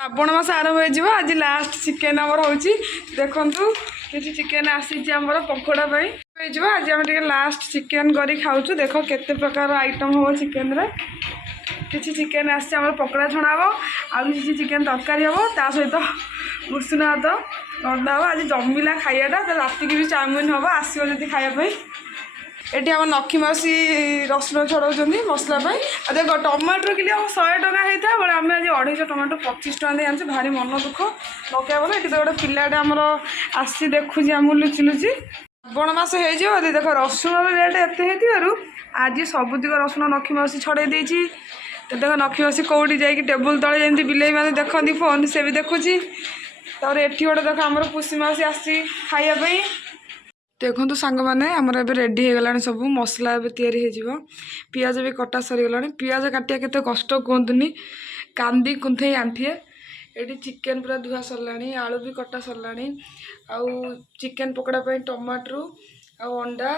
श्रावण मास आरंभ हो आज लास्ट चिकेन आमर हो देखु किसी चिकेन आसी आमर पकोड़ा आज आम लास्ट चिकेन कर खाऊ देख केते प्रकार आइटम हम चिकेन रे किसी चिकेन आसी पकोड़ा छणा हम आउ किसी चिकेन तरकारी हम ता सहित उषुना भात रंधा हम आज जमिला खाइाटा तो रात की भी चाउमिन हम आसो जब खायापी ये आम नखी मासी रसुण छड़ाऊँ मसला देख टमाटर किलो हम 100 टका होता है आम आज 250 टमाटर 25 टका आनी भारी मन दुख नका बोले ये तो गोटे पिलाटे आमर आसी देखुची आम लुचि लुचि श्रावण मास हो देख रसुण रेट एत आज सबुतिक रसुण नखी मासी छड़े देती तो देख नखी मासी कौटी जा टेबुल तले जमी बिले मैंने देखती फोन से भी देखुची तापर एटी गोटे देख आम पुषी मासी आसी खायापी देखो सांग मैंने आमर ए रेडी हो गला सब मसला या पियाज भी कटा सरीगला पियाज काटिया केते कष्ट कहतुनि कांदी कुंथई आंठिए ये चिकेन पूरा धुआ सरला आलू भी कटा सरला आउ चिकेन पकोड़ा टमाटर आउ अंडा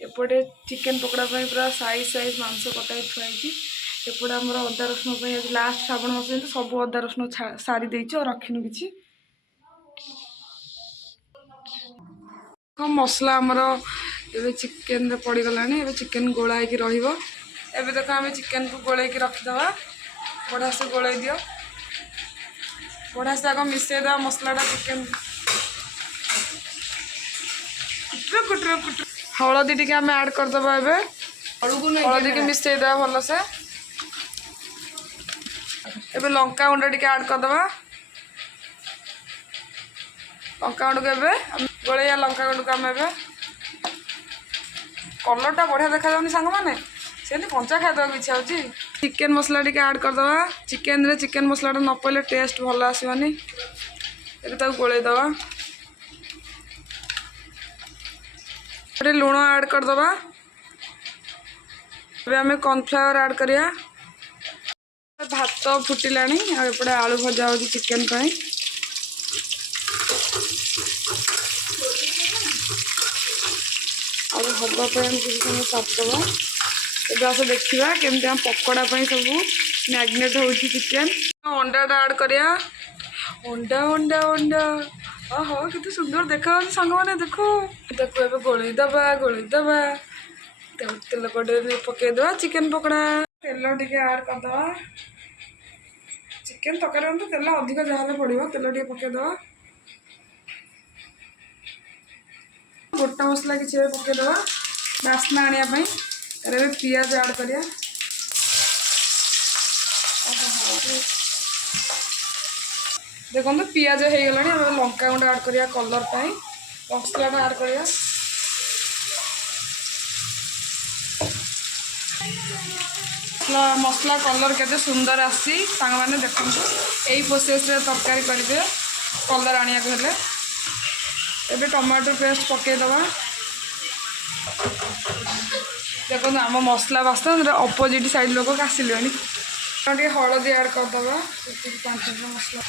एपटे चिकेन पकोड़ा पूरा साइज साइज मांस कटा थुआई एपटे आमर अदा रसुण आज लास्ट श्रावण मास सब अदा रसुण सारी देची और रखिनु किछि मसला आमर ए चिकेन रे पड़गला चिकेन गोलाई रही देख आम चिकेन को गोल रखीदे बढ़िया से गोल दियो बढ़िया से आग मिसेद मसलाटा चिकेन कुटर कुटर कुटर हलदी टी आम ऐड करदे हलदी की मिसेद भल से ए लंका गुंड टी ऐड करदे लंका गुंड को गोलैया लंका गुंड को आम कलरटा बढ़िया देखा जाऊनी सांग मैंने से कंचा खाइदा इच्छा हो चिकेन मसला टी ऐड करदे चिकेन रे चिकेन मसलाटा न पड़े टेस्ट भल आसवानी ये गोलैदवा लुण ऐड करदे आम कॉर्नफ्लावर ऐड करिया भात फुटिला एपटे आलू भजा हो चिकेन और हवाई किसी समय साफदे ए आस देखा केमती आम पकोड़ा सब मैग्नेट हो चिकेन अंडाटा ऐड करिया अंडा अंडा अंडा ओहो कितने सुंदर देखा सांग मैंने देखो देखो ए गोलैदबा तेल कड़े पकईदे चिकेन पकोड़ा तेल टे ऐड करदे चिकेन तरकारी तो तेल अधिक जहाँ पड़ो तेल टे पकईदे गोटा मसला किसी पकईदे बास्ना आने पियाज ऐड करिया देखो पियाज हो गला लंका गुंड ऐड करिया कलर मसलाटा ऐड करिया मसला कलर केते सुंदर आसी सांग मैंने देखो यही प्रोसेस तरकारी करेंगे कलर आने हेले एबे टमाटो पेस्ट पकईदे देखो आम मसला बास्ना अपोजिट साइड लोक आसिले हलदी ऐड करदे 5 मसला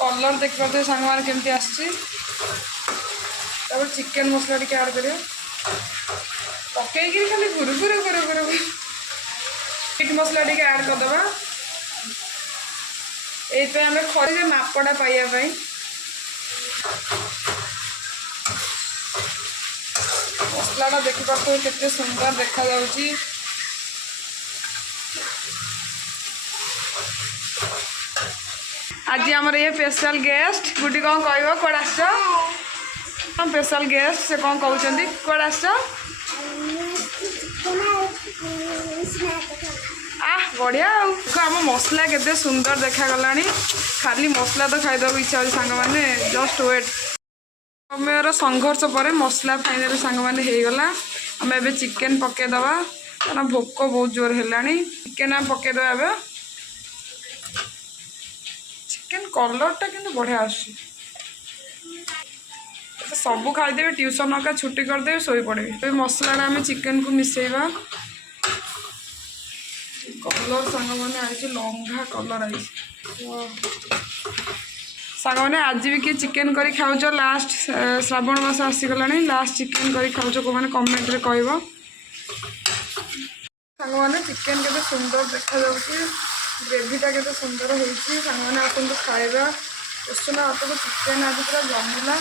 कलर देखिए सांग मैंने केमती आसची चिकेन मसला टी ऐड कर पकईकि खाली गुरु गुरु गुरु गुरु मीट मसला टी ऐड करदे ये आम खरी मापटा पाइबा मसलाटा देखिए केते सुंदर देखा जाउची आज आमर ये स्पेशल गेस्ट गुडी कौन कह कौन आस स्पेशल गेस्ट से कौन कहते कौन आस बढ़िया आम मसला केते सुंदर देखा गला खाली मसला तो खाइदा इच्छा हो सांग मैंने जस्ट वेट समय संघर्ष पर मसला फाइनल सांग मैंने होगला आम ए चिकेन पकईदे क्या भोक बहुत जोर है चिकेन आम पकईदे ए चिकेन कलरटा कि बढ़िया आस सब खाईदेवे ट्यूशन का छुट्टी करदे शोई पड़े मसला आम चिकेन को मिसेबा कलर सांग मैंने आई लंघा कलर आई सांग मैंने आज भी किए चिकेन करी खाऊ लास्ट श्रावण मास आसीगला लास्ट चिकेन करी खाऊ को मैंने कमेंट रे कह सांग मैंने चिकेन के सुंदर देखा ग्रेवीटा केते सुंदर होइछि सामने आसंतु खाଇବା उष्ण हातको चिकेन आज पूरा जमिला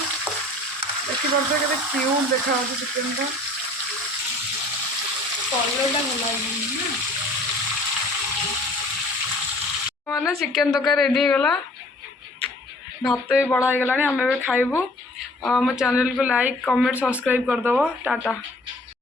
देखि परते केते क्यूट देखा होछि चिकेनटा कलरटा भल लागुनी माने चिकेन तरकारी रेडी गला भात भी बड़ा हो गलानी आम खाइबू मो चैनल को लाइक कमेंट सब्सक्राइब करदब टाटा।